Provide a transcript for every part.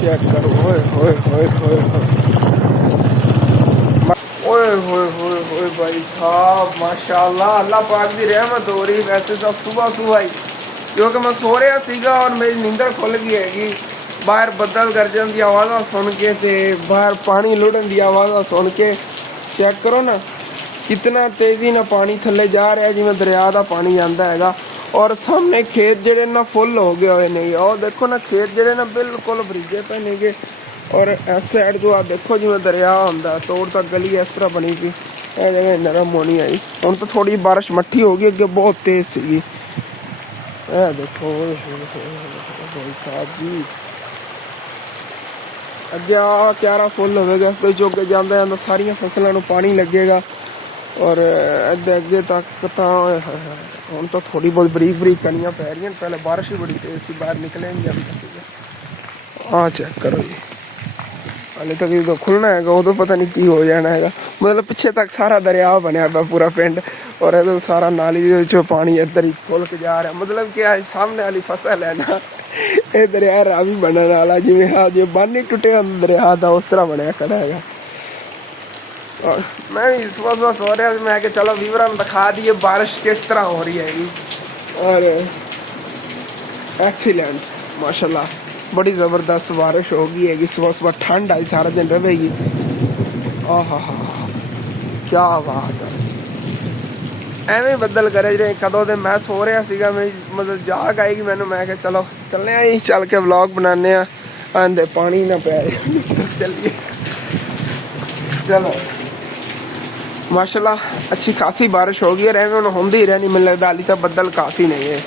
Check करो, ओए होए होए होए ओए होए होए होए भाई साहब, माशाल्लाह अल्लाह पाक की रहमत हो रही। वैसे तो सुबह सुबह ही, क्योंकि मैं सो रहा सीगा और मेरी नींदर खुल गई हैगी। बाहर बदल गरजन की आवाज़ा सुन के ते बाहर पानी लुढ़न की आवाज़ा सुन के चेक करो ना कितना तेज़ी ना पानी थले जा रहा है, जिवें दरिया का पानी आता है। और सामने खेत जेडे ना फुल हो गए हुए ने, और देखो ना खेत जेडे ना बिल्कुल भरीजे पे ने। और इस साइड जो आप देखो जिवें दरिया होंदा, तोड़ तक गली इस तरह बनी पई, यह जगह नरम होनी आई। हुण तो थोड़ी बारिश मट्ठी हो गई, अगे बहुत तेज़ सी। देखो भाई साहब जी, अगे आ क्यारा फुल होगा, कोई चुग जाता जाता सारिया फसलों पानी लगेगा। और अगे अगे तक तो हम तो थोड़ी बहुत बरीक बरीक कनियाँ पै रही। पहले बारिश ही बड़ी तेज सी, बाहर निकले नहीं अभी। हाँ चेक करो जी, हाले तक जो खुलना है उदो पता नहीं की हो जाना है। मतलब पिछे तक सारा दरिया बनया पाया पूरा पिंड, और ये सारा नाली जो पानी इधर ही खुल के जा रहा है। मतलब कि आज सामने वाली फसल है ना, ये दरिया रावी बनने वाला, जिमें हाँ जो बन नहीं टुटे दरिया का उस तरह बनया खड़ा है। और मैं भी सुबह सुबह सो रहा, मैं कि चलो व्यूअर में दिखा दिए बारिश किस तरह हो रही है। और एक्सीलेंट माशाल्लाह, बड़ी ज़बरदस्त बारिश होगी है। सुबह सुबह ठंड आई, सारा दिन रहेगी। आहा हा, क्या बात है। एवें बदल करे जे कदों दे मैं सो रहा सीगा, मैं मतलब जाग आएगी मैनू, मैं कि चलो चलने आई, चल के व्लॉग बनाने आंदे पानी ना पै। चलिए चलो, माशाल्लाह अच्छी खासी बारिश होगी है। एवें हुण होंदी ही रहनी, मैनूं लगदा हाली तो बदल काफ़ी नहीं है।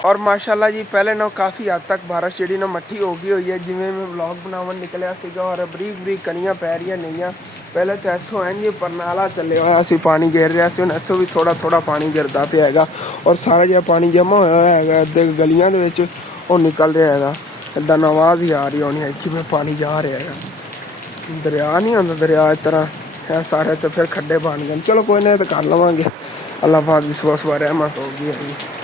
और माशाल्लाह जी पहले ना काफ़ी हद तक बारिश जी ना मट्ठी हो गई हुई है। जिमें मैं व्लॉग बनावन निकलिया सीगा, और बरीक बरीक कनियाँ पै रही नहीं। पहले तो इतों इंज परनाला चले हुआ सी, पानी गिर रहा से, इतों भी थोड़ा थोड़ा पानी गिरता पिया है। और सारा जो पानी जमा होया है अद्धे गलियां दे विच वो निकल रहा है। इदा आवाज़ ही आ रही होनी है कि मैं पानी जा रहा है। दरिया नहीं होंदा, दरिया इस तरह है सारे, तो फिर खड्डे बन गए। चलो कोई नहीं, तो कर लवेंगे। अल्लाह पाक की सुबह सुबह रहमत होगी है।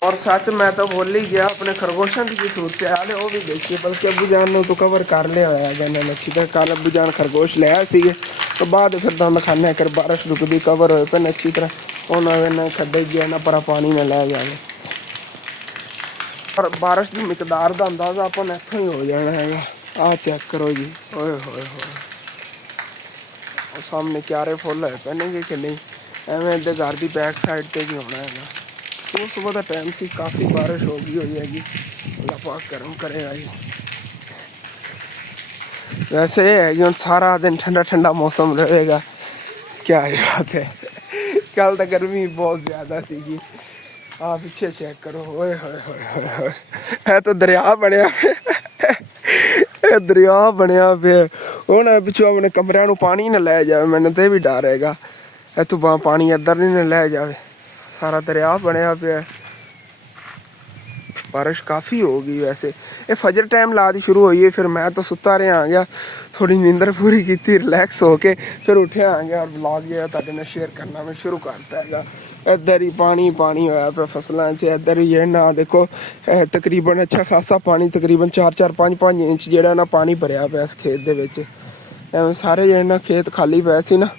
और सच मैं तो भूल ही गया, अपने खरगोशों की सूरत हाल है वो भी देखिए। बल्कि अबू जान ने तो कवर कर लिया है गन्ने अच्छी तरह। कल अबू जान खरगोश ले आए थे, तो बाद फिर दंद खाने कर बारिश रुकती कवर होए पे अच्छी तरह। उन्होंने खड्डे गया ना पर पानी ना लै जाए। और बारिश की मिकदार का अंदाजा अपन इतों ही हो जाना है। आ चेक करो जी, ओए होए होए, सामने क्यारे फुल होए पे कि नहीं, एवें इधर घर की बैक साइड पर भी होना है। सुबह सुबह का टाइम से काफ़ी बारिश हो गई हुई हैगी। अल्लाह पाक करम करेगा जी। वैसे ये है कि हम सारा दिन ठंडा ठंडा मौसम रहेगा, क्या ही बात है। कल तो गर्मी बहुत ज़्यादा थी। आप पीछे चेक करो, ओए होए होए होए, है तो दरिया बनया पे, दरिया बनया पे। वो ना पिछू अपने कमरिਆਂ ਨੂੰ पानी ना लै जाए, मैंने तो भी डर हैगा इतों पानी इधर नहीं ना लै जाए। सारा दरिया बनया पे, बारिश काफ़ी हो गई। वैसे ये फजर टाइम ला दी शुरू हुई है, फिर मैं तो सुता रहा आ गया, थोड़ी नींदर पूरी की, रिलैक्स होके फिर उठे आ गया और ब्लॉग जो है तुहाडे नाल शेयर करना मैं शुरू करता है। इधर ही पानी पानी होया पे फसलों से, इधर ही है ना देखो तकरीबन अच्छा खासा पानी, तकरीबन 4-4-5-5 इंच जो ना पानी भरया पे इस खेत दे विच। एवं सारे जो ना खेत खाली पे सी ना,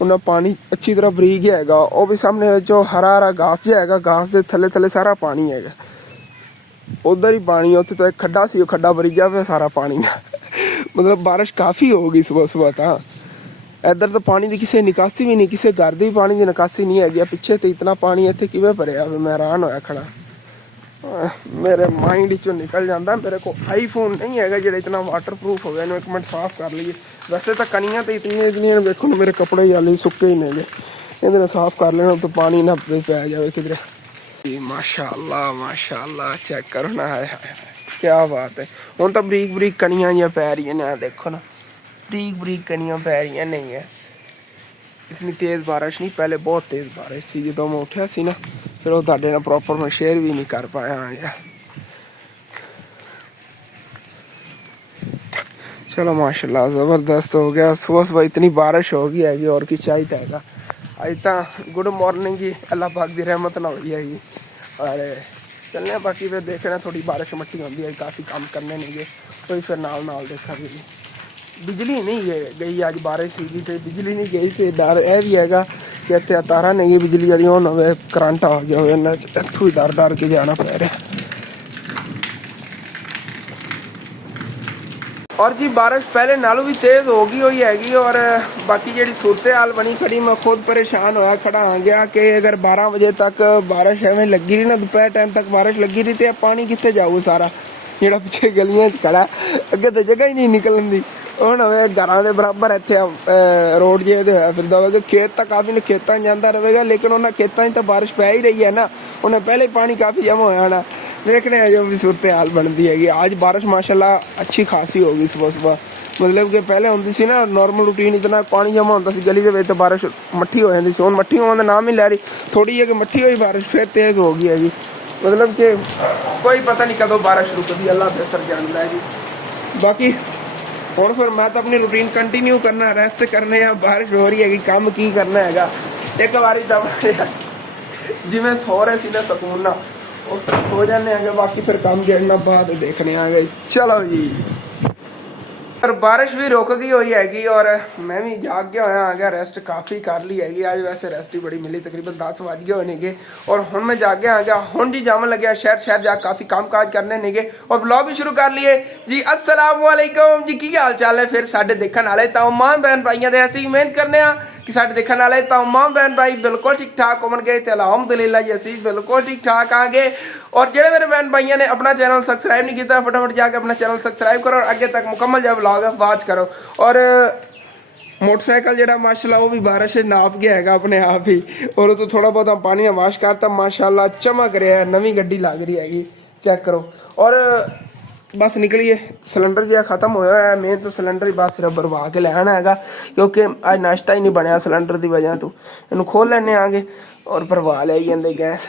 उन्हें पानी अच्छी तरह बरीक है। वो भी सामने जो हरा हरा घास जो है, घास के थले थले सारा पानी है। उधर ही पानी है, उत्थे तो एक खड्डा सी, खड्डा भरी जाए सारा पानी ना। मतलब बारिश काफ़ी होगी सुबह सुबह। तो इधर तो पानी की किसी निकासी भी नहीं, किसी घर की पानी की निकासी नहीं है। पिछे तो इतना पानी इतने किवें भरिया, मैं हैरान होया खड़ा। मेरे माइंड चो निकल जाता। मेरे को आईफोन नहीं है जो इतना वाटर प्रूफ हो गया, एक मिनट साफ कर लीए। वैसे तो कनियाँ तो इतनी इतनी देखो, मेरे कपड़े ही हाली सुके ही नहीं, इन्हें साफ कर लेना तो पानी ना पै जाए किधरे। माशाल्लाह माशाल्लाह, चेक करो ना, है क्या बात है। हुण तो बरीक बरीक कनियां जियां पै रही ने, देखो ना बरीक बरीक कनियां पै रही नहीं है। इतनी तेज़ बारिश नहीं, पहले बहुत तेज़ बारिश सी। जो मैं उठा सी ना, फिर वो तुहाडे नाल प्रॉपर मैं शेयर भी नहीं कर पाया। चलो माशाल्लाह ज़बरदस्त हो गया। सुबह सुबह इतनी बारिश हो गई हैगी और की चाहिए हैगा। अज तो गुड मॉर्निंग ही अल्लाह पाक की रहमत ना हुई हैगी। और चलने बाकी फिर देखना थोड़ी बारिश मट्टी होती है, काफ़ी काम करने नहीं गए कोई फिर नाल देखा भी बिजली नहीं गई अज बारिश सी तो बिजली नहीं गई तो डर यह भी हैगा कि इतने तारा नहीं गई बिजली वाली हो करंट आ गया हो इतों ही डर के जाना पै रहा। और जी बारिश पहले नालों भी तेज़ हो गई हुई हैगी। और बाकी जी सूरत हाल बनी खड़ी मैं खुद परेशान होया खड़ा आ गया कि अगर 12 बजे तक बारिश एवं लगी रही ना दोपहर टाइम तक बारिश लगी रही तो पानी कितने जाऊ सारा जोड़ा पिछले गलियां खड़ा अगे तो जगह ही नहीं निकलन दी। ਹੁਣ ਹੋਵੇ ਘਰਾਂ ਦੇ ਬਰਾਬਰ ਇੱਥੇ ਰੋਡ ਜੇ ਦੇ ਹੋਇਆ ਫਿਰਦਾ ਹੋਵੇਗਾ ਖੇਤ ਤਾਂ ਕਾਫੀ ਨੇ ਖੇਤਾਂ 'ਚ ਜਾਂਦਾ ਰਹੇਗਾ ਲੇਕਿਨ ਉਹਨਾਂ ਖੇਤਾਂ 'ਚ ਤਾਂ ਬਾਰਿਸ਼ ਪੈ ਹੀ ਰਹੀ ਹੈ ਨਾ ਉਹਨੇ ਪਹਿਲੇ ਪਾਣੀ ਕਾਫੀ ਜਮ੍ਹਾਂ ਹੋਇਆ ਨਾ देखने जो भी सूरत हाल बनती हैगी। आज बारिश माशाल्लाह अच्छी खासी होगी सुबह सुबह मतलब कि पहले होंगी सी ना नॉर्मल रूटीन इतना पानी जमा होता सी गली के बारिश मट्ठी हो जाती सी हुण मट्ठी होने का नाम ही लै रही थोड़ी है कि मट्ठी हुई बारिश फिर तेज़ हो गई हैगी मतलब कि कोई पता नहीं कदों बारिश रुकती अल्लाह बेहतर जानता है जी। बाकी हुण फिर मैं तो अपनी रूटीन कंटिन्यू करना रेस्ट करने बारिश हो रही हैगी काम की करना हैगा एक बारी दम जिवें सो रहे सी ना सकून ना हो जाने आगे बाकी फिर काम गिरना बाद देखने आ गए। चलो जी पर बारिश भी रुक गई हुई हैगी और मैं भी जाग गया होया आ गया रेस्ट काफ़ी कर ली हैगी। आज वैसे रेस्ट ही बड़ी मिली तकरीबन 10 बज गए होने के और हुण मैं जाग गया आ गया हुण जी जावन लगे शहर जा काफ़ी काम काज करने नहीं गए और व्लॉग भी शुरू कर लिए जी। अस्सलाम वालेकुम जी की हाल चाल है फिर साडे देखने वाले तमाम बहन भाइयों दे असीं उम्मीद करने कि साडे देखने वाले तमाम बहन भाई बिल्कुल ठीक ठाक होंगे तो अलहमदुलिल्लाह जी असीं बिल्कुल ठीक ठाक आ गए। और जेडे मेरे बहन भाइयों ने अपना चैनल सबसक्राइब नहीं किया फटाफट जाके अपना चैनल सबसक्राइब करो और आगे तक मुकम्मल जो व्लॉग है वॉच करो। और मोटरसाइकिल जो माशाल्लाह वो भी बारिश नाप गया है अपने आप ही और तो थोड़ा बहुत पानी वाश करता माशाल्लाह चमक रहा है नवी गड्डी लग रही हैगी चेक करो। और बस निकलिए सिलेंडर जो खत्म होया है मेन तो सिलेंडर ही बस सिर्फ भरवा के लैना है क्योंकि अज नाश्ता ही नहीं बनया सिलेंडर की वजह तो इनू खोल लेने आगे और भरवा ले जाते गैस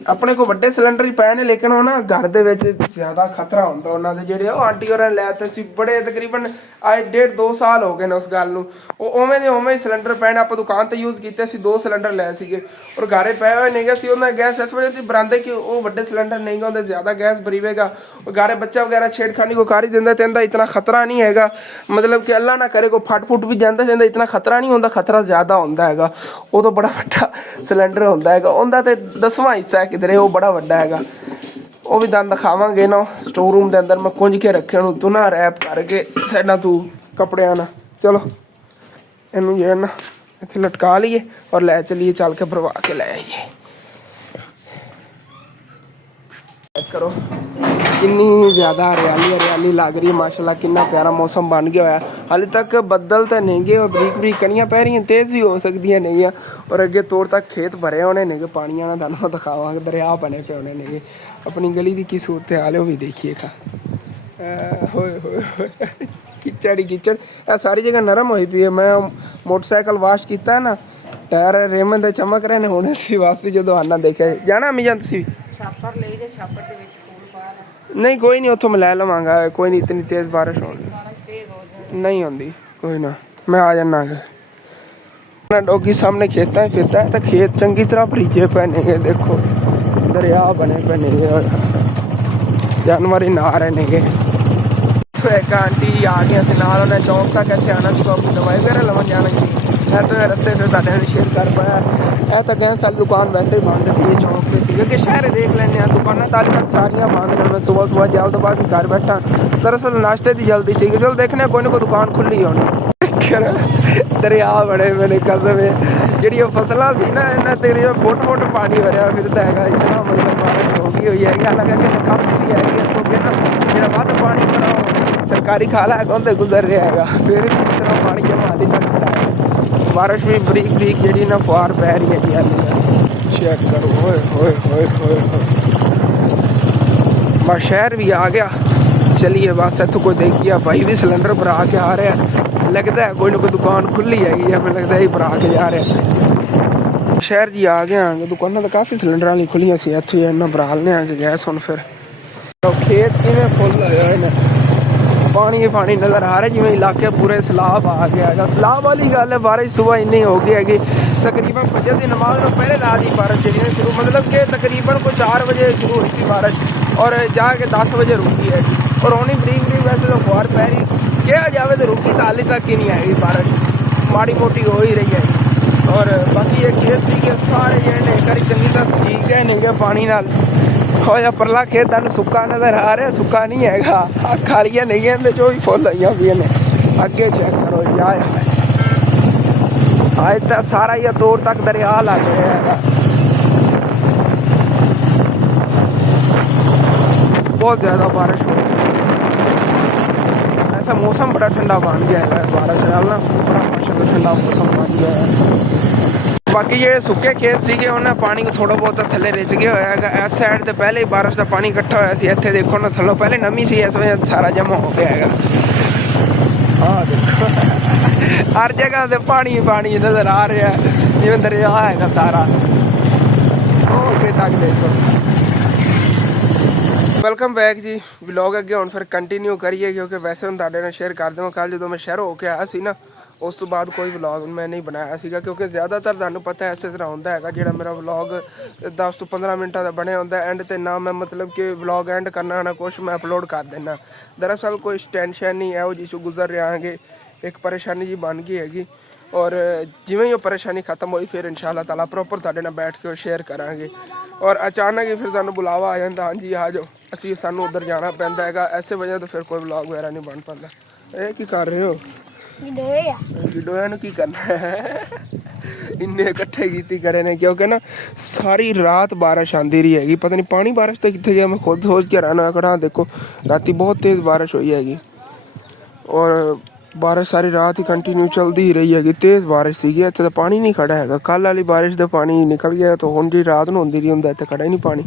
अपने को वड्डे सिलेंडर ही पए ने लेकिन वो ना घर के ज़्यादा खतरा होंगे उन्होंने जोड़े आंटी और लैते सी बड़े तकरीबन अज 1.5-2 साल हो गए ने उस गल उवें दे उवें सिलेंडर पे आप दुकान पर यूज़ किए 2 सिलेंडर लै सी और घरे पे हुए नहीं सी उन्हें गैस इस वजह से बरांदे कि वो वड्डे सिलेंडर नहीं होंगे ज़्यादा गैस भरीवेगा और घरे बच्चा वगैरह छेड़खानी को कर ही देंगे तो इनका इतना खतरा नहीं है मतलब कि अल्लाह ना करे को फट फुट भी जाता जाता इतना खतरा नहीं होंगे खतरा ज़्यादा होंगे है वो तो बड़ा वड्डा सिलेंडर होंगे है उनका तो 10वां हिस्सा है किधरे वो बड़ा वड्डा है वो भी दंद दिखावांगे ना स्टोर रूम के अंदर मैं कुंज के रखे उन्होंने तू ना रैप करके साइडा तू कपड़े ना चलो इनू जो है ना इतने लटका लीए और लै चलीए चल के भरवा के लै आइए। चेक करो कितनी ज़्यादा हरियाली लग रही है माशाल्लाह कितना प्यारा मौसम बन गया है हाले तक बदल तो नहीं गए और बरीक बरीक कनियाँ पै रही तेज़ भी हो सकती नहीं और अगे तौर तक खेत भरे होने नहीं पानिया ना तुहानूं दिखावांगे दरिया बने पे होने नहीं अपनी गली की सूरत हाल है वो भी देखिए था होए होए किचड़ ही किचड़ सारी जगह नरम हुई पी है। मैं मोटरसाइकिल वाश किया ना टायर रेमन दे चमक रहे ने होने सी वापसी जो आना देखे जाना अम्मी जान तुसीं छापर ले जा छापर दे विच फूल पा नहीं कोई नहीं उतों मैं लै लवांगा कोई नहीं इतनी तेज़ बारिश होगी नहीं होंगी कोई ना मैं आ जाना डोगी सामने खेता फिरता है तो खेत चंगी तरह भरीजे पे नहीं देखो दरिया बने पे नहीं और जानवर ही ना रहे नहीं एक आंटी आ गई अस नाल उन्हें चौंक तक इतने आना सी अपनी दवाई वगैरह लवन जाना सी ऐसे रस्ते फिर तुहाडे नाल शेयर कर पाया है तो गए सारी दुकान वैसे ही बंद थी चौंक से थी क्योंकि शहर देख लें दुकाना ताली तक सारिया बंद कर मैं सुबह सुबह जल्दबाजी घर बैठा दरअसल नाश्ते की जल्दी सी चलो देखने कोई ना कोई दुकान खुली होनी दरिया बड़े मैंने कसम जी फसलों सी ना इन्हें तेरी फुट फुट पानी भरया फिरता है इतना मतलब बारिश हो गई हुई है हालांकि निकासी भी है तो जो वध पानी बड़ा सरकारी खाला है उनसे गुजर रहा है फिर भी इतना पानी जमा हाली तक खड़ा है बारिश भी बरीक बरीक जी ना फुहार पै रही है जी हाली चेक करो होए होए होए होए बस शहर भी आ गया चलिए बस इतों कोई देखिए भाई भी सिलेंडर भरा के आ रहा है लगता है कोई ना कोई दुकान खुली हैगी हमें लगता है भरा के जा रहा है शहर जी आ गया दुकाना तो काफ़ी सिलेंडर वाली खुलियां सी इतों इन्ना भरा लें गैस हम फिर खेत किमें फुल होए पानी ही पानी नज़र आ रहा है, जिमें इलाके पूरे सैलाब आ गया है। सैलाब वाली गल है, बारिश सुबह इन्नी हो गई हैगी, तकरीबन फजर की नमाज तो पहले रात ही बारिश चली शुरू, मतलब कि तकरीबन कोई 4 बजे शुरू हुई थी बारिश और जाके 10 बजे रुकी है जी। और होनी बरीक बरीक वैसे तो फुहार पै रही, क्या जावे तो रुकी तो हाली तक ही नहीं आएगी बारिश, माड़ी मोटी हो ही रही है। और बाकी ये खेत सी कि सारे जने करी चंगी तरह चीक गए नहीं गए पानी नाल। हो या परला खेत तुहानू सुक्का नज़र आ रहा, सुक्का नहीं हैगा, खालियां नहीं है जो भी फुल आई भी ने। अगे चेक करो यार, आज तक सारा ही तोड़ तक दरिया लग रहा है। बहुत ज़्यादा बारिश हो रही है, ऐसा मौसम बड़ा ठंडा बन गया है, बारिश नाल ना बड़ा माशाअल्लाह ठंडा मौसम बन गया है। बाकी जो सुके खेत सी उन्हें पानी थोड़ा बहुत थले रिच गया है। इस साइड तो पहले ही बारिश का पानी इकट्ठा होया सी, इत्थे देखो ना थल्लों पहले नमी सी, इस वजह सारा जमा हो गया है। हाँ देखो हर जगह से पानी पानी नजर आ रहा है, जिवें दरिया है सारा। तक देखो। वेलकम बैक जी, व्लॉग अगे हुण फिर कंटिन्यू करिए, क्योंकि वैसे हुण तुहाडे नाल शेयर कर देवां। कल जो मैं शहरों होके आया सी ना, उस तो बाद कोई व्लॉग मैं नहीं बनाया सीगा, क्योंकि ज़्यादातर तुहानू पता है इस तरह होंदा है जिहड़ा मेरा व्लॉग 10 तो 15 मिनटां दा बने होंदा, एंड ते ना मैं मतलब कि व्लॉग एंड करना ना कुछ मैं अपलोड कर देना। दरअसल कोई टेंशन नहीं है, वो जिसू गुजर रहा है, एक परेशानी जी बन गई हैगी, और जिवें ही वो परेशानी खत्म हुई फिर इंशाअल्लाह ताला प्रॉपर तुहाडे नाल बैठ के शेयर करांगे। और अचानक ही फिर सानू बुलावा आ जाता, हाँ जी आ जाओ, असी सानू उधर जाना पैंदा हैगा, ऐसे वजह तो फिर कोई व्लॉग वगैरह नहीं बन पाता। ये की कर रहे हो? गिडोया की करना है इन्ने इकट्ठे की करे ने, क्योंकि ना सारी रात बारिश आती रही हैगी, पता नहीं पानी बारिश तो कितने गया, मैं खुद सोच के रहना खड़ा। देखो राती बहुत तेज़ बारिश हुई हैगी, और बारिश सारी रात ही कंटिन्यू चलती ही रही हैगी, तेज़ बारिश सी। इत्थे तो पानी नहीं खड़ा हैगा, कल वाली बारिश तो पानी निकल गया, तो हुण जी रात नूं होंदी रही हुंदा इत्थे खड़ा ही नहीं पानी,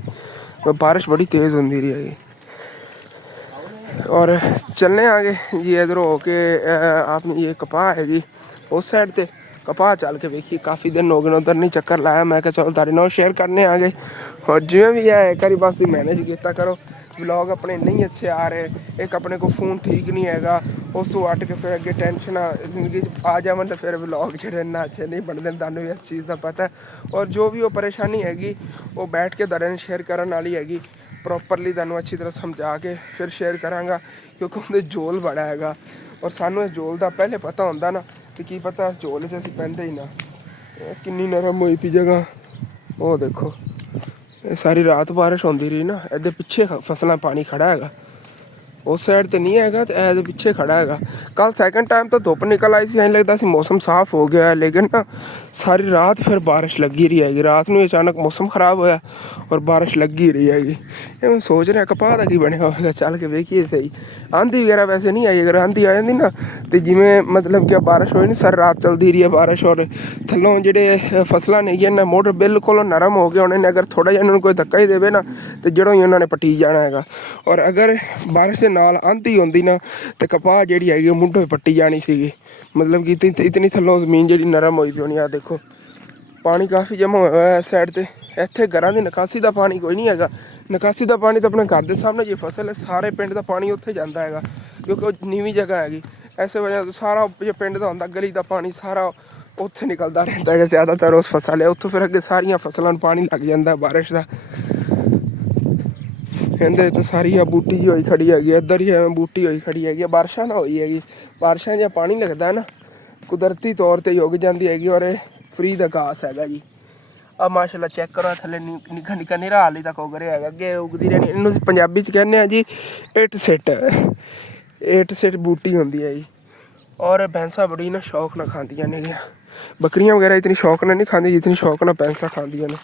बारिश बड़ी तेज़ होंदी रही हैगी। और चलने आगे ये इधर हो के आपने ये कपाह है जी, उस साइड पे कपाह चल के देखिए, काफ़ी दिन हो गए उधर नहीं चक्कर लाया, मैं क्या चलो तारे नाल शेयर करने आगे। और जिवें भी है एक बारी बस मैनेज किया करो, व्लॉग अपने नहीं अच्छे आ रहे, एक अपने को फोन ठीक नहीं हैगा, उस तो हट के फिर अगे टेंशन जिंदगी आ जावन तो फिर व्लॉग जेह्ड़े इन्ना अच्छे नहीं बनते, तुहानू भी इस चीज़ का पता है। और जो भी वो परेशानी हैगी वो बैठ के तुहाडे नाल शेयर करने वाली हैगी, प्रॉपरली तुहानू अच्छी तरह समझा के फिर शेयर करांगा, क्योंकि उनके जोल बड़ा हैगा, और सानू इस जोल का पहले पता होंदा ना, तो की पता जोल च असीं पैंदे ही ना। किन्नी नरम हुई पी जगह, वो देखो सारी रात बारिश होंदी रही ना, इहदे पिछे फसलां पानी खड़ा हैगा, उस साइड तो नहीं हैगा, तो ए पिछे खड़ा हैगा। कल सैकेंड टाइम तो धुप निकल आई सी, लगता सी मौसम साफ हो गया है, लेकिन ना सारी रात फिर बारिश लगी रही हैगी, रात में अचानक मौसम खराब होया और बारिश लगी रही हैगी। ये मैं सोच रहा कपाह का की बनया होगा, चल के वेखिए सही। आंधी वगैरह वैसे नहीं आई, अगर आंधी आ जाती ना तो जिमें मतलब क्या बारिश होई नहीं, सारी रात चलती रही है बारिश, और थल्लों जेह्ड़े फसलां नहीं ना मोटर बिल्कुल नरम हो गए होने ने, अगर थोड़ा जिहा इन्होंने कोई धक्का ही देवे ना तो जड़ों ही उन्होंने पट्टी जाना हैगा। और अगर बारिश के नाल आंधी होंदी ना तो कपाह जिहड़ी हैगी मुंढों ही पट्टी जानी सीगी, मतलब कि इतनी थल्लों जमीन जिहड़ी नरम होई पई होनी। आ देखो पानी काफ़ी जमा होया है इस साइड ते, इत्थे घरां दी निकासी का पानी कोई नहीं हैगा, निकासी का पानी तो अपने घर के सामने जी फसल है, सारे पिंड का पानी उत्थे जांदा हैगा, क्योंकि नीवीं जगह हैगी, ऐसे वजह तो सारा जो पिंड का होंदा गली का पानी सारा उत्थे निकलदा रहिंदा है, ज़्यादातर उस फसल है उत्थों, फिर अगे सारियां फसलां नूं पानी लग जांदा है बारिश का। कहते तो सारी बूटी जी होई खड़ी हैगी, इधर ही बूटी होई खड़ी हैगी, बारिशां ना होई हैगी, बारिशां जो पानी लगता है ना कुदरती तौर पर उग जाती हैगी, और फ्री का घास हैगा जी। अब माशाल्लाह चेक करो थले निक्का निक्का निरा हाली तक उग रहा है, अगे उगती रहनी, इनू पंजाबी च कहने हैं जी इट सिट बूटी होंदी है जी। और भैंसा बड़ी ना शौक ना खांदियां ने, बकरियां वगैरह इतनी शौक ना नहीं खाती जितनी शौक ना भैंसा खांदियां ने।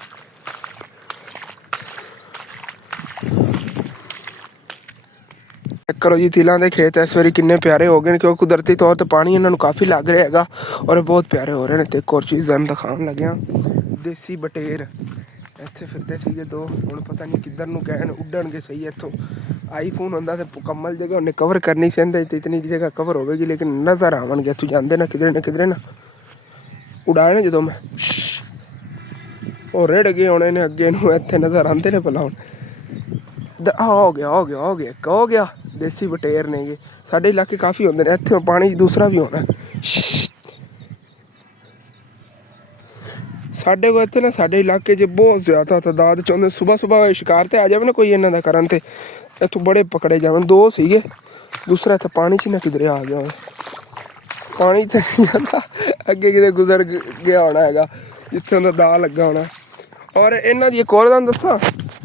करो जी तिलों के खेत इस बारी किन्ने प्यारे हो गए, क्योंकि कुदरती तौर पर पानी इन्होंने काफ़ी लग रहा हैगा, और बहुत प्यारे हो रहे हैं। तो एक और चीज़ तुहानूं दिखाउण लग्या, देसी बटेर इत्थे फिरदे सीगे दो, हुण पता नहीं किधर नूं गए ने, उड्डणगे सही इत्थों। आईफोन होंदा ते मुकम्मल जगह उन्हें कवर करनी सी, तो इतनी जगह कवर होगी, लेकिन नज़र आवणगे इत्थों जांदे ना किधरे ना उड़ाए ने जो मैं और रेड़ गए होने ने अगे नूं, इत्थे नज़र आंदे ने भला हुण। हो गया देसी बटेर ने ये ਸਾਡੇ ਇਲਾਕੇ ਕਾਫੀ ਹੁੰਦੇ ਨੇ ਇੱਥੇ ਪਾਣੀ ਦੂਸਰਾ ਵੀ ਹੋਣਾ ਸਾਡੇ ਕੋਲ ਇੱਥੇ ਨਾ ਸਾਡੇ ਇਲਾਕੇ 'ਚ ਬਹੁਤ ਜ਼ਿਆਦਾ ਤਾਦਾਦ 'ਚ ਆਉਂਦੇ ਸੁਬਾਹ ਸ਼ਿਕਾਰ ਤੇ ਆ ਜਾਵੇ ਨਾ ਕੋਈ ਇਹਨਾਂ ਦਾ ਕਰਨ ਤੇ ਇੱਥੋਂ ਬੜੇ ਪਕੜੇ ਜਾਵਣ 2 ਸੀਗੇ ਦੂਸਰਾ ਇੱਥੇ ਪਾਣੀ 'ਚ ਨਾ ਕਿਧਰੇ ਆ ਗਿਆ ਹੋਵੇ ਪਾਣੀ ਤੇ ਨਹੀਂ ਜਾਂਦਾ ਅੱਗੇ ਕਿਤੇ ਗੁਜ਼ਰ ਗਿਆ ਹੋਣਾ ਹੈਗਾ ਜਿੱਥੇ ਉਹਦਾ ਦਾ ਲੱਗਾ ਹੋਣਾ ਔਰ ਇਹਨਾਂ ਦੀ ਇੱਕ ਹੋਰ ਤੁਹਾਨੂੰ ਦੱਸਾਂ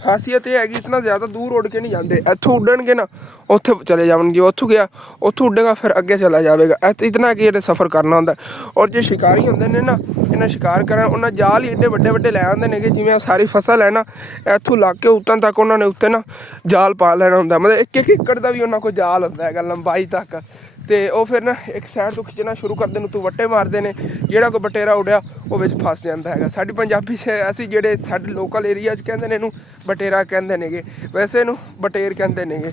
ਖਾਸੀਅਤ ਇਹ ਹੈਗੀ ਇਤਨਾ ਜ਼ਿਆਦਾ ਦੂਰ ਉੱਡ ਕੇ ਨਹੀਂ ਜਾਂਦੇ ਇੱਥੋਂ ਉੱਡਣਗੇ ਨਾ ਉੱਥੇ ਚਲੇ ਜਾਵਣਗੇ ਉੱਥੋਂ ਗਿਆ ਉੱਥੋਂ ਉੱਡੇਗਾ ਫਿਰ ਅੱਗੇ ਚਲਾ ਜਾਵੇਗਾ ਇਤਨਾ ਕਿ ਜਿਹੜੇ ਸਫ਼ਰ ਕਰਨਾ ਹੁੰਦਾ ਔਰ ਜੇ ਸ਼ਿਕਾਰੀ ਹੁੰਦੇ ਨੇ ਨਾ ਇਹਨਾਂ ਸ਼ਿਕਾਰ ਕਰਨ ਉਹਨਾਂ ਜਾਲ ਹੀ ਏਡੇ ਵੱਡੇ ਵੱਡੇ ਲੈ ਆਉਂਦੇ ਨੇਗੇ ਜਿਵੇਂ ਸਾਰੀ ਫਸਲ ਹੈ ਨਾ ਇੱਥੋਂ ਲੱਗ ਕੇ ਉੱਤੋਂ ਤੱਕ ਉਹਨਾਂ ਨੇ ਉੱਤੇ ਨਾ ਜਾਲ ਪਾ ਲੈਣਾ ਹੁੰਦਾ ਮਤਲਬ ਇੱਕ ਏਕੜ ਦਾ ਵੀ ਉਹਨਾਂ ਕੋਲ ਜਾਲ ਹੁੰਦਾ ਹੈਗਾ ਲੰਬਾਈ ਤੱਕ ਤੇ ਉਹ ਫਿਰ ਨਾ ਇੱਕ ਸਾਈਡ ਤੋਂ ਖਿੱਚਣਾ ਸ਼ੁਰੂ ਕਰਦੇ ਨੂੰ ਤੂੰ ਵੱਟੇ ਮਾਰਦੇ ਨੇ ਜਿਹੜਾ ਕੋਈ ਬਟੇਰਾ ਉੱਡਿਆ ਉਹ ਵਿੱਚ ਫਸ ਜਾਂਦਾ ਹੈਗਾ ਸਾਡੀ ਪੰਜਾਬੀ 'ਚ ਅਸੀਂ ਜਿਹੜੇ ਸਾਡੇ ਲੋਕਲ ਏਰੀਆ 'ਚ ਕਹਿੰਦੇ ਨੇ ਇਹਨੂੰ ਬਟੇਰਾ ਕਹਿੰਦੇ ਨੇਗੇ ਵੈਸੇ ਇਹਨੂੰ ਬਟੇਰ ਕਹਿੰਦੇ ਨੇਗੇ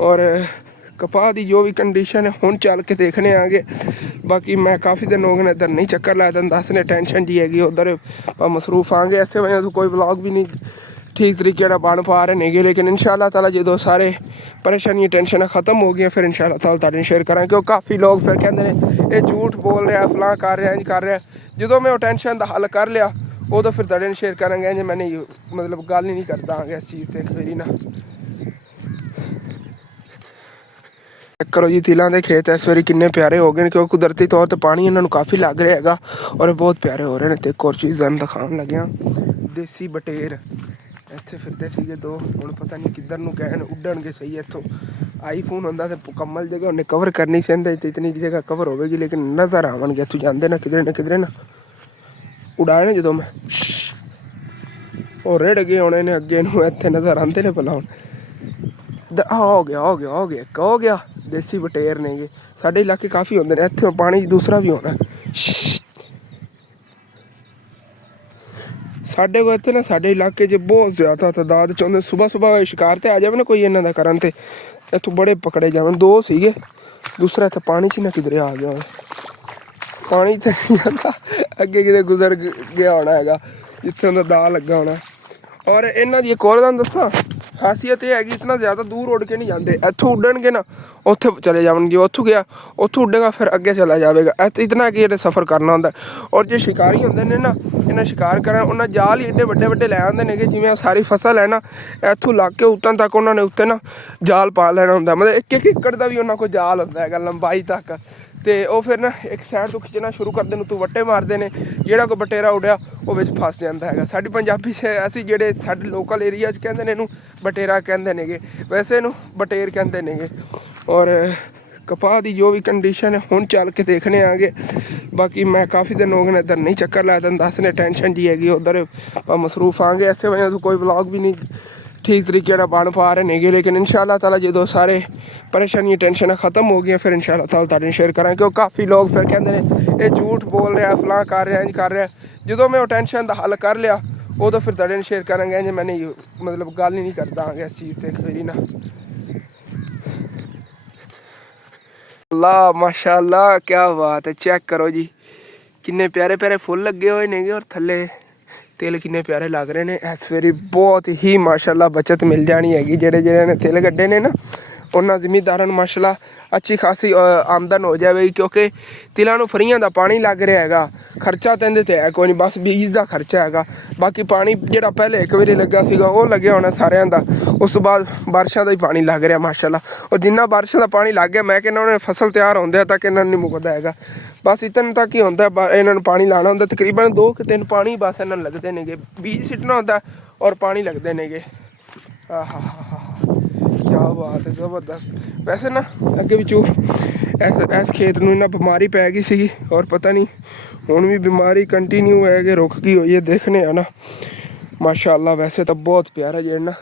ਔਰ ਕਪਾਹ ਦੀ ਜੋ ਵੀ ਕੰਡੀਸ਼ਨ ਹੈ ਹੁਣ ਚੱਲ ਕੇ ਦੇਖਣੇ ਆਗੇ ਬਾਕੀ ਮੈਂ ਕਾਫੀ ਦਿਨ ਹੋ ਗਏ ਨੇ ਇੱਧਰ ਨਹੀਂ ਚੱਕਰ ਲਾਇਆ ਤੈਨੂੰ ਦੱਸਨੇ ਟੈਨਸ਼ਨ ਜੀ ਹੈਗੀ ਉੱਧਰ ਮਸਰੂਫ ਆਂਗੇ ਐਸੇ ਵਜ੍ਹਾ ਤੋਂ ਕੋਈ ਵਲੌਗ ਵੀ ਨਹੀਂ ठीक तरीके ना बन पा रहे नहीं लेकिन इंशाल्लाह ताला जो सारे परेशानियां टेंशन खत्म हो गई फिर इंशाल्लाह ताला तुहाडे शेयर करांगे क्योंकि काफ़ी लोग फिर कहते हैं ये झूठ बोल रहा है फलां कर रहा है इंज कर रहा है जो मैं वो टेंशन का हल कर लिया वो तो फिर तुहाडे शेयर करांगे जे मैंने मतलब गल ही नहीं करता आगे इस चीज़ से मेरी ना करो जी तिलों के खेत इस बारी किन्ने प्यारे हो गए क्योंकि कुदरती तौर पर पानी इन्होंने काफ़ी लग रहा है और बहुत प्यारे हो रहे हैं तो एक और चीज़ दिखाने लगे देसी बटेर ਇੱਥੇ ਫਿਰਦੇ ਸੀਗੇ 2 ਹੁਣ ਪਤਾ ਨਹੀਂ ਕਿੱਧਰ ਨੂੰ ਗਏ ਨੇ ਉੱਡਣਗੇ ਸਹੀ ਇੱਥੋਂ ਆਈਫੋਨ ਹੁੰਦਾ ਤੇ ਮੁਕੰਮਲ ਜਗ੍ਹਾ ਉਹਨੇ ਕਵਰ ਕਰਨੀ ਸੀ ਇਹਦੇ ਤੇ ਇਤਨੀ ਜਗ੍ਹਾ ਕਵਰ ਹੋਵੇਗੀ ਲੇਕਿਨ ਨਜ਼ਰ ਆਵਣਗੇ ਇੱਥੋਂ ਜਾਂਦੇ ਨਾ ਕਿਧਰੇ ਨਾ ਉਡਾਏ ਜਦੋਂ ਮੈਂ ਉਹ ਰੇੜ ਗਏ ਹੋਣੇ ਨੇ ਅੱਗੇ ਨੂੰ ਇੱਥੇ ਨਜ਼ਰ ਆਉਂਦੇ ਨੇ ਭਲਾ ਹੁਣ ਹੋ ਗਿਆ ਦੇਸੀ ਬਟੇਰ ਨੇਗੇ ਸਾਡੇ ਇਲਾਕੇ ਕਾਫੀ ਹੁੰਦੇ ਨੇ ਇੱਥੇ ਪਾਣੀ ਦੂਸਰਾ ਵੀ ਹੋਣਾ ਸਾਡੇ ਕੋਲ ਇੱਥੇ ਨਾ ਸਾਡੇ ਇਲਾਕੇ 'ਚ ਬਹੁਤ ਜ਼ਿਆਦਾ ਤਾਦਾਦ 'ਚ ਆਉਂਦੇ ਸੁਬਾਹ ਸ਼ਿਕਾਰ ਤੇ ਆ ਜਾਵੇ ਨਾ ਕੋਈ ਇਹਨਾਂ ਦਾ ਕਰਨ ਤੇ ਇੱਥੋਂ ਬੜੇ ਪਕੜੇ ਜਾਵਣ 2 ਸੀਗੇ ਦੂਸਰਾ ਇੱਥੇ ਪਾਣੀ 'ਚ ਨਾ ਕਿਧਰੇ ਆ ਗਿਆ ਹੋਵੇ ਪਾਣੀ ਤੇ ਨਹੀਂ ਜਾਂਦਾ ਅੱਗੇ ਕਿਤੇ ਗੁਜ਼ਰ ਗਿਆ ਹੋਣਾ ਹੈਗਾ ਜਿੱਥੇ ਉਹਦਾ ਦਾ ਲੱਗਾ ਹੋਣਾ ਔਰ ਇਹਨਾਂ ਦੀ ਇੱਕ ਹੋਰ ਤੁਹਾਨੂੰ ਦੱਸਾਂ ਖਾਸੀਅਤ ਇਹ ਹੈਗੀ ਇਤਨਾ ਜ਼ਿਆਦਾ ਦੂਰ ਉੱਡ ਕੇ ਨਹੀਂ ਜਾਂਦੇ ਇੱਥੋਂ ਉੱਡਣਗੇ ਨਾ ਉੱਥੇ ਚਲੇ ਜਾਵਣਗੇ ਉੱਥੋਂ ਗਿਆ ਉੱਥੋਂ ਉੱਡੇਗਾ ਫਿਰ ਅੱਗੇ ਚਲਾ ਜਾਵੇਗਾ ਇਤਨਾ ਕਿ ਜਿਹੜੇ ਸਫ਼ਰ ਕਰਨਾ ਹੁੰਦਾ ਔਰ ਜੇ ਸ਼ਿਕਾਰੀ ਹੁੰਦੇ ਨੇ ਨਾ ਇਹਨਾਂ ਸ਼ਿਕਾਰ ਕਰਨ ਉਹਨਾਂ ਜਾਲ ਹੀ ਏਡੇ ਵੱਡੇ ਵੱਡੇ ਲੈ ਆਉਂਦੇ ਨੇਗੇ ਜਿਵੇਂ ਸਾਰੀ ਫਸਲ ਹੈ ਨਾ ਇੱਥੋਂ ਲੱਗ ਕੇ ਉੱਤੋਂ ਤੱਕ ਉਹਨਾਂ ਨੇ ਉੱਤੇ ਨਾ ਜਾਲ ਪਾ ਲੈਣਾ ਹੁੰਦਾ ਮਤਲਬ ਇੱਕ ਏਕੜ ਦਾ ਵੀ ਉਹਨਾਂ ਕੋਲ ਜਾਲ ਹੁੰਦਾ ਹੈਗਾ ਲੰਬਾਈ ਤੱਕ ਤੇ ਉਹ ਫਿਰ ਨਾ ਇੱਕ ਸਾਈਡ ਤੋਂ ਖਿੱਚਣਾ ਸ਼ੁਰੂ ਕਰਦੇ ਨੂੰ ਤੂੰ ਵੱਟੇ ਮਾਰਦੇ ਨੇ ਜਿਹੜਾ ਕੋਈ ਬਟੇਰਾ ਉੱਡਿਆ ਉਹ ਵਿੱਚ ਫਸ ਜਾਂਦਾ ਹੈਗਾ ਸਾਡੀ ਪੰਜਾਬੀ 'ਚ ਅਸੀਂ ਜਿਹੜੇ ਸਾਡੇ ਲੋਕਲ ਏਰੀਆ 'ਚ ਕਹਿੰਦੇ ਨੇ ਇਹਨੂੰ ਬਟੇਰਾ ਕਹਿੰਦੇ ਨੇਗੇ ਵੈਸੇ ਇਹਨੂੰ ਬਟੇਰ ਕਹਿੰਦੇ ਨੇਗੇ ਔਰ ਕਪਾਹ ਦੀ ਜੋ ਵੀ ਕੰਡੀਸ਼ਨ ਹੈ ਹੁਣ ਚੱਲ ਕੇ ਦੇਖਣੇ ਆਗੇ ਬਾਕੀ ਮੈਂ ਕਾफ़ी दिन हो गए ਇੱਧਰ ਨਹੀਂ ਚੱਕਰ ਲਾਇਆ ਤੈਨੂੰ ਦੱਸਨੇ ਟੈਨਸ਼ਨ ਜੀ ਹੈਗੀ ਉੱਧਰ ਮਸਰੂਫ ਆਂਗੇ ਐਸੇ ਵਜ੍ਹਾ ਤੋਂ ਕੋਈ ਵਲੌਗ ਵੀ ਨਹੀਂ ठीक तरीके ना बन पा रहे नहीं लेकिन इंशाल्लाह ताला जो सारे परेशानियां टेंशन खत्म हो गई फिर इंशाल्लाह ताला तुहाडे शेयर करांगे क्योंकि काफ़ी लोग फिर कहते हैं ये झूठ बोल रहा है फलां कर रहा है इंज कर रहा है जो मैं वो टेंशन का हल कर लिया वो तो फिर तुहाडे शेयर करांगे जे मैंने मतलब गल ही नहीं करता आगे इस चीज़ से मेरी ना अल्लाह माशाअल्लाह क्या बात है चेक करो जी किन्ने प्यारे प्यारे फुल लगे हुए नेगे और थल्ले तेल किन्ने प्यारे लग रहे हैं इस वारी बहुत ही माशाल्लाह बचत मिल जानी हैगी जेड़े ने तिल कड्ढे ने ना उन्होंने जिमीदारों को माशाल्लाह अच्छी खासी आमदन हो जाएगी क्योंकि तिलों को फरियां का पानी लग रहा है खर्चा तो इहदे ते है कोई नहीं बस बीज का खर्चा है बाकी पानी जो पहले एक बारी लगा सीगा वो लगे होना सारिਆਂ ਦਾ उस तो बाद बारिशों का ही पानी लग रहा माशाल्लाह और जिन्ना बारिशों का पानी लग गया मैं कहना उन्होंने फसल तैयार होंदे तक इन्होंने नहीं मुकदा है बस इतने तक ही होंदा इन्होंने पानी लाना होंदा तकरीबन 2 कि 3 पानी बस इन्होंने लगते नेगे बीज सिटना होंदा और पानी लगते नेगे क्या बात है ज़बरदस्त वैसे ना अगे पिछू इस खेत में इन्ना बीमारी पै गई सी और पता नहीं हुण भी बीमारी कंटीन्यू है कि रुक गई हुई है देखने है ना माशाल्लाह वैसे तो बहुत प्यारा जे ना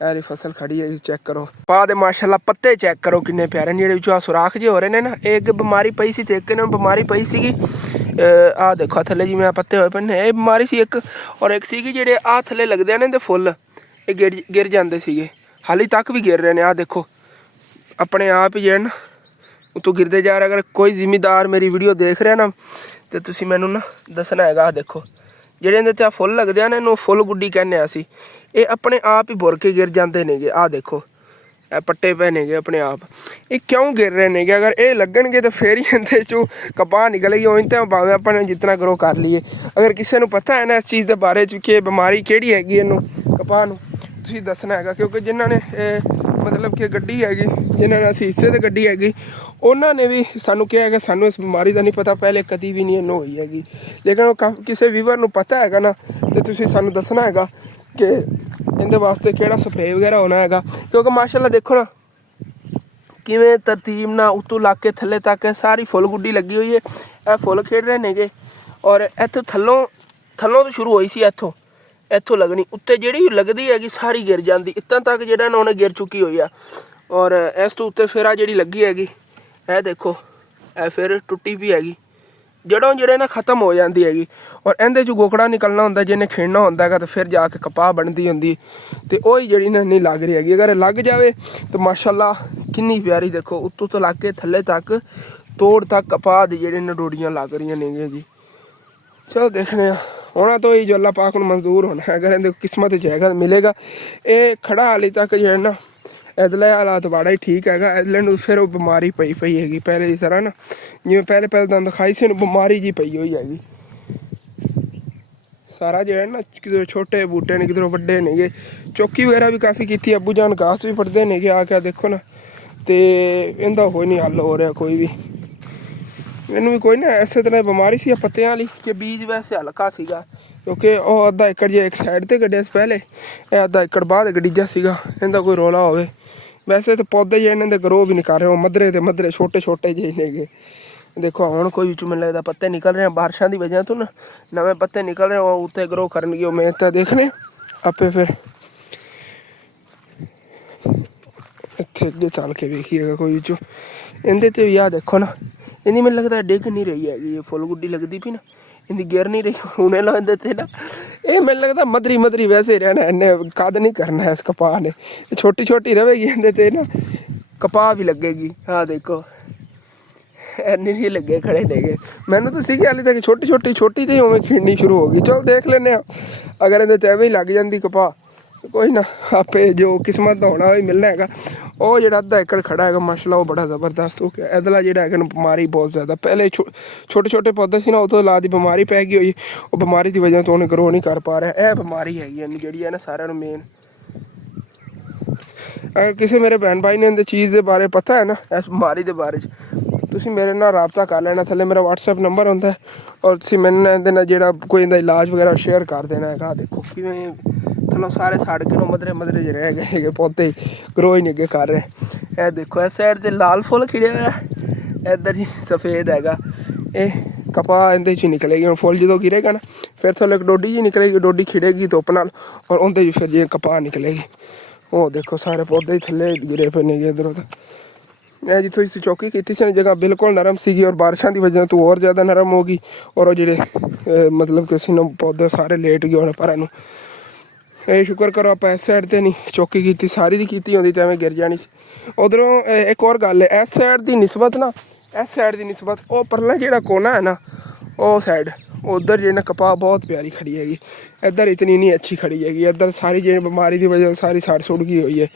यारी फसल खड़ी है चेक करो पा दे माशाल्लाह पत्ते चेक करो किन्ने प्यारे ने जेडे सुराख जे हो रहे ने ना एक बीमारी पई सी ते एक ने बीमारी पई सीगी आ देखो थल्ले जिवें पत्ते होए पने ये बीमारी सी एक और एक सीगी जेडे आ थल्ले लगदे ने ते फुੱਲ ये गिर जांदे सीगे हाली तक भी गिर रहे ने आ देखो अपने आप ही जे ना उतों गिरदे जा रहे अगर कोई जिमीदार मेरी वीडियो देख रहा ना तो तुसीं मैनूं ना दसना हैगा आ देखो ਜਿਹੜੇ ਇਹਦੇ ਤੇ ਫੁੱਲ ਲੱਗਦੇ ਆ ਨੇ ਇਹਨੂੰ ਫੁੱਲ ਗੁੱਡੀ ਕਹਿੰਦੇ ਆ ਅਸੀਂ ਇਹ ਆਪਣੇ ਆਪ ਹੀ ਭੁਰ ਕੇ ਗਿਰ ਜਾਂਦੇ ਨੇਗੇ ਆ ਦੇਖੋ पट्टे पे नेगे अपने आप। ये क्यों गिर रहे नेगे? अगर ये लगनगे तो फिर ही इनके चो कपाह निकलेगी। उन तो भावें अपन जितना ग्रो कर लीए। अगर किसी को पता है ना इस चीज़ के बारे कि बीमारी किहड़ी हैगी इनू कपाह नू, तुसीं दसना हैगा। क्योंकि जिन्होंने मतलब कि गड्डी हैगी, जिन्होंने असीं हिस्से ते गड्डी हैगी, उन्होंने भी सानू कहा है कि सानू इस बीमारी का नहीं पता, पहले कभी भी नहीं इनू हुई हैगी। लेकिन किसी व्यूवर नू पता हैगा ना, तो तुसीं सानू दसना हैगा कि इहदे वास्ते किहड़ा स्प्रे वगैरह होना हैगा। क्योंकि माशाअल्लाह देखो ना किवें तरतीब ना उत्तों लग के थल्ले तक सारी फुल गुड्डी लगी हुई है। ਇਹ फुल खेड रहे नेगे और इत्थों थल्लों तो शुरू हुई सी, इत्थों लगनी उत्ते जिहड़ी लगदी हैगी सारी गिर जाती। इत्थों तक जिहड़ा ना उन्हें गिर चुकी हुई है। और इस तो उत्ते फिर आ जिहड़ी लगी हैगी, ਇਹ देखो ਇਹ फिर टुटी भी हैगी, जड़ों जिहड़े ना खत्म हो जाती हैगी। और इहदे चों गोकड़ा निकलना हुंदा, जिन्हें खिड़ना हुंदा हैगा तो फिर जाके कपाह बनदी हुंदी। ते ओही जिहड़ी ना नहीं लग रही हैगी। अगर लग जाए तो माशाअल्लाह कितनी प्यारी, देखो उत्तों तो लग के थल्ले तक तोड़ तक कपाह दी जिहड़ी ना डोडियां लग रही नेगियां जी। चलो देखने होना तो ही जो अल्लाह पाक को मंजूर होना है। अगर इनकी किस्मत जाएगा मिलेगा। ये खड़ा हाली तक जो है ना इधरले हालात बड़ा ही ठीक है। इधरले नूं फिर वो बीमारी पई हैगी पहले की तरह ना, जिवें पहले दंद दिखाई सी बीमारी जी पई हुई हैगी। सारा जो है ना किधरों छोटे बूटे ने किधरों वड्डे नेगे। चौकी वगैरह भी काफ़ी की, अबू जान घास भी फटते नेगे आके देखो ना। तो इनका कोई नहीं हल हो रहा कोई भी। इनू भी कोई ना इस तरह बीमारी सी पत्तियां वाली कि बीज वैसे हल्का सीगा, क्योंकि वह अद्धा एकड़ जो एक साइड ते गड्ढिया पहले, यह अद्धा एकड़ बाद गड्ढिया सीगा। इनका कोई रौला होवे। वैसे तो पौधे जो इन्होंने ग्रो भी नहीं कर रहे, मदरे तो मदरे छोटे छोटे जे नेगे। देखो हुण कोई बिचों मैनूं लगदा पत्ते निकल रहे हैं बारिशां की वजह तो ना, नवे पत्ते निकल रहे हैं उत्ते ग्रो करनगे। उम्मीद तो देखने आपे फिर इत्थे अगे चल के वेखिएगा कोई बिचों। इहदे ते भी आ देखो ना, इन्हीं मैनूं लगदा डिग नहीं रही हैगी। ये फुल गुड्डी लगदी पई ना, इन्हीं गिर नहीं रही। हुणे ला इहदे ते ना ये मैनूं लगदा मदरी वैसे रहना, इन्हें कद नहीं करना है इस कपाह ने। छोटी छोटी रहेगी इहदे ते ना कपाह भी लगेगी। हाँ देखो इन्नी ही लगे खड़े नेगे। मैनू तो सीगी हाली तक छोटी तो उवें खिड़नी शुरू हो गई। चलो देख लेने, अगर इहदे ते एवें ही लग जाती कपाह तो कोई ना, आपे जो किस्मत का होना वही मिलना हैगा। वो जो अद्धा एकड़ खड़ा है माशाल्लाह वो बड़ा ज़बरदस्त हो गया। इधरला जो है बीमारी बहुत ज़्यादा, पहले छोटे छोटे पौधे से ना उतो ला दी बीमारी पै गई हुई। वो बीमारी की वजह तो उन्हें ग्रो नहीं कर पा रहा। यह बीमारी हैगी जी है ना सारे मेन। अगर किसी मेरे भैन भाई ने इस चीज़ के बारे पता है ना, इस बीमारी के बारे तुसीं मेरे नाल राबता कर लेना। थल्ले मेरा व्हाट्सएप नंबर होंदा है और तुसीं मैनूं इहदे नाल जिहड़ा कोई इहदा इलाज वगैरह शेयर कर देना है। देखो किवें थल्लों सारे सड़ के मदरे जे रह गए, पौधे ग्रो ही नहीं अगे कर रहे। यह देखो इस साइड ते लाल फुल खिड़े हुए, इधर ही सफ़ेद हैगा। ये कपाह इहदे च निकलेगी। हुण फुल जो गिरेगा ना फिर थल्ले एक डोडी जी निकलेगी, डोडी खिड़ेगी धुप्प नाल और उहदे च फिर जिवें कपाह निकलेगी। वो देखो सारे पौधे थल्ले गिरे पे ने इधर उधर। यह जितों इस चौकी की थी जगह बिल्कुल नरम सी और बारिशों की वजह तो और ज़्यादा नरम होगी। और वो जो मतलब किसी ने पौधे सारे लेट गए होने पर ये शुक्र करो आप इस साइड से नहीं चौकी की, सारी की होती तो एवं गिर जानी सी। उधरों एक और गल है, इस साइड की निस्बत ना, इस साइड की निस्बत वो परला जो कोना है ना वो साइड उधर जो कपाह बहुत प्यारी खड़ी हैगी। इधर इतनी नहीं अच्छी खड़ी हैगी। इधर सारी जी बीमारी की वजह सारी सड़ सुड़ गई हुई है।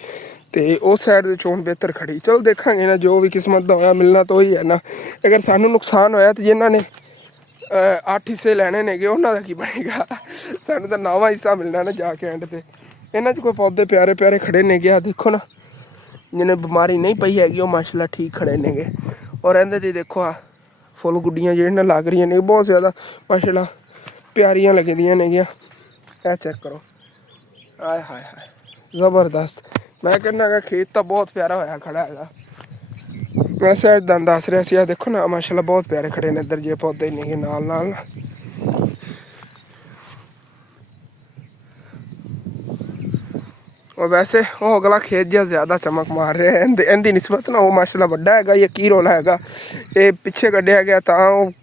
तो उस साइड की चोन बेहतर खड़ी। चलो देखांगे ना, जो भी किस्मत का होया मिलना तो ही है ना। अगर सानू नुकसान होया तो जिन्होंने 8 हिस्से लैने नेगे उन्होंने की बनेगा। सानू तो 9वां हिस्सा मिलना ना जाके एंड ते। इन्हां च कोई पौधे प्यारे प्यारे खड़े नेगे। आ देखो ना जिन्हें बीमारी नहीं पई हैगी वो माशाल्लाह ठीक खड़े नेगे। और इहदे ते देखो आ फुल गुड्डियां जिहड़ियां लग रही ने बहुत ज़्यादा माशाल्लाह प्यारियां लगी दियां नेगियां। यह चेक करो, आय हाय हाय ज़बरदस्त। मैं कहना कि खेत तो बहुत प्यारा होया खड़ा है। वैसे दस रहा सी, देखो ना माशाल्लाह बहुत प्यारे खड़े ने इधर जे पौधे नहीं नाल नाल ना। और वैसे वो अगला खेत जहा ज़्यादा चमक मार रहा है इनकी निस्बत ना। वो माशाल्लाह वड्डा हैगा, ये की रौला हैगा ये पिछे कढ़िया गया तो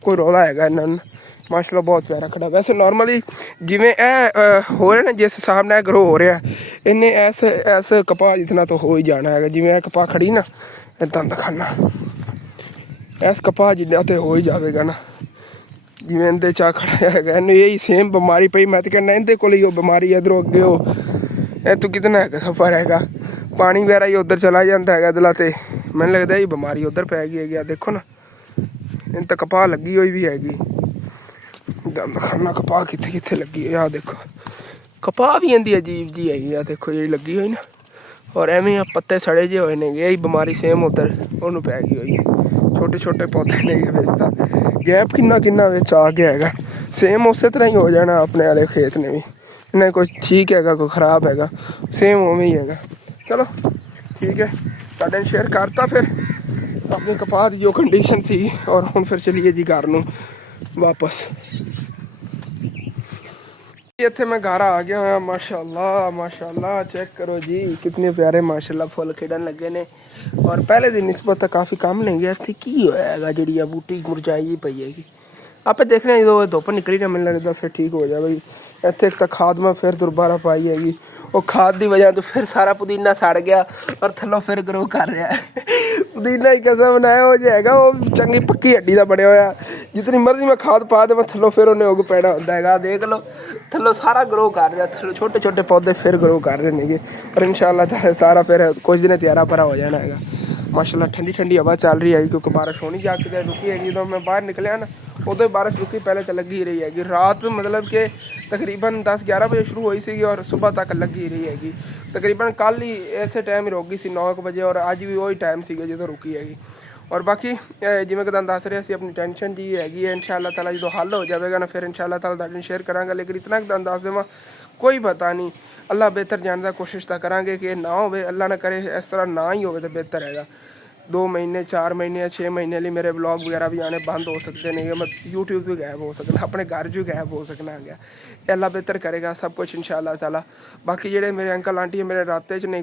कोई रौला हैगा इन्होंने। माशाल्लाह बहुत प्यारा खड़ा। वैसे नॉर्मली जिमें हो रहा ना जिस हिसाब ने ग्रो हो रहा है इन्हें ऐसे कपाह जितना तो हो ही जाना है। जिमें कपाह खड़ी ना दंद खाना इस कपाह जितना तो हो ही जाएगा ना। जिमें इनके चा खड़ा है इन्हें यही सेम बीमारी पई। मैं तो कहना इनके को बीमारी इधरों अगे हो तो कितना है सफ़र हैगा पानी वगैरह ही उधर चला जाता है दिला तो मैंने लगता है बीमारी उधर पै गई है। देखो ना इन तो कपाह लगी हुई भी हैगी, दंद खाना कपाह कित्थे कित्थे लगी है। देखो कपाह भी इनकी अजीब जी है, देखो जी लगी हुई ना, और एवें आ पत्ते सड़े जे हुए ने, यही बीमारी सेम उधर उन्होंने पै गई हुई है। छोटे छोटे पौधे ने बेचता गैप किन्ना किन्ना विच आ गया है, सेम उस तरह ही हो जाना अपने वाले खेत ने भी, इन्हें कोई ठीक है कोई खराब है, सेम उवें ही है। चलो ठीक है, तुहाडे शेयर करता फिर अपनी कपाह की जो कंडीशन सी, और हुण फिर चलीए जी घर नूं वापस। इत्थे मैं घर आ गया हाँ, माशाल्लाह माशाल्लाह चेक करो जी कितने प्यारे माशाल्लाह फुल खिड़न लगे ने, और पहले दिन निस्बत काफ़ी कम नहीं गया। इत्थे की होया जी बूटी मुरझाई पई हैगी, आपे देखने जो धुप निकली ना मैंने लगता फिर ठीक हो जाए। भाई इत्थे एक तो खाद मैं फिर दोबारा पाई हैगी, वो खाद की वजह तो फिर सारा पुदीना सड़ गया और थल्लों फिर ग्रो कर रहा है। पुदीना ही कैसा बनाया हो जाएगा, वो चंगी पक्की हड्डी का बने होया, जितनी मर्जी मैं खाद पा दे मैं थल्लों फिर उन्हें उग पैना होंदा है। देख लो थल्लों सारा ग्रो कर रहा, थल्लों छोटे छोटे पौधे फिर ग्रो कर रहे हैं, और इंशाल्लाह सारा फिर कुछ दिन त्यारा भरा हो जाना है। माशाल्लाह ठंडी ठंडी हवा चल रही है, क्योंकि बारिश होनी जाके रुकी हैगी। तो मैं बाहर निकलिया ना उदो ही बारिश रुकी, पहले तो लगी रही हैगी रात, मतलब कि तकरीबन 10-11 बजे शुरू हुई सी और सुबह तक लगी रही हैगी। तकरीबन कल ही ऐसे टाइम ही रुक गई सी 9 बजे, और अज भी वही टाइम सी जो रुकी हैगी। और बाकी जिवें कि दस रहे सी अपनी टेंशन जी हैगी है, इंशाल्लाह ताला जो हल हो जाएगा ना फिर इंशाल्लाह ताला तुहाडे शेयर करांगा। लेकिन इतना कि दस देवां कोई पता नहीं, अल्लाह बेहतर जानदा, कोशिश तो करांगे कि ना होवे, अल्लाह ना करे इस तरह ना ही होवे तो बेहतर हैगा। 2 महीने 4 महीने या 6 महीने लिए मेरे ब्लॉग वगैरह भी आने बंद हो सकते नहीं, मैं यूट्यूब भी गायब हो सकना, अपने घर जो गायब हो सकना है। अल्लाह बेहतर करेगा सब कुछ इंशाल्लाह ताला। बाकी जेडे मेरे अंकल आंटी मेरे रास्ते च ने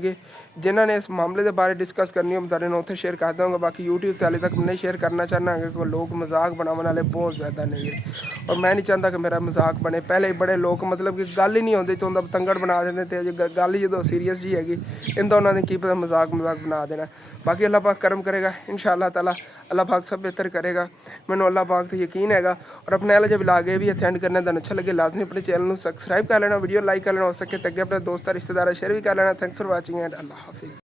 जिन्होंने इस मामले के बारे डिस्कस करनी हो मैं तुहाडे नाल उत्थे शेयर कर दूँगा। बाकी यूट्यूब पर हाले तक नहीं शेयर करना चाहना कि लोग मजाक बनाने वाले बहुत ज़्यादा नहीं है, और मैं नहीं चाहता कि मेरा मजाक बने। पहले बड़े लोग मतलब कि गल ही नहीं होती तो उनका पतंगड़ बना देने, तो गल ही जो सीरीयस जी हैगी इंदा उन्होंने की पता मजाक बना देना। बाकी अल्लाह पाक करम करेगा इंशाल्लाह ताला, अल्लाह पाक सब बेहतर करेगा, मैंने अल्लाह पाक से यकीन हैगा। और अपने वाले जब लागे भी अटेंड करना तुहानूं अच्छा लगे लाजमी अपने चैनल को सब्सक्राइब कर लेना, वीडियो लाइक कर लेना, हो सके तो अगे अपने दोस्तों रिश्तेदार शेयर भी कर लेना। थैंक्स फॉर वाचिंग एंड अल्लाह हाफिज़।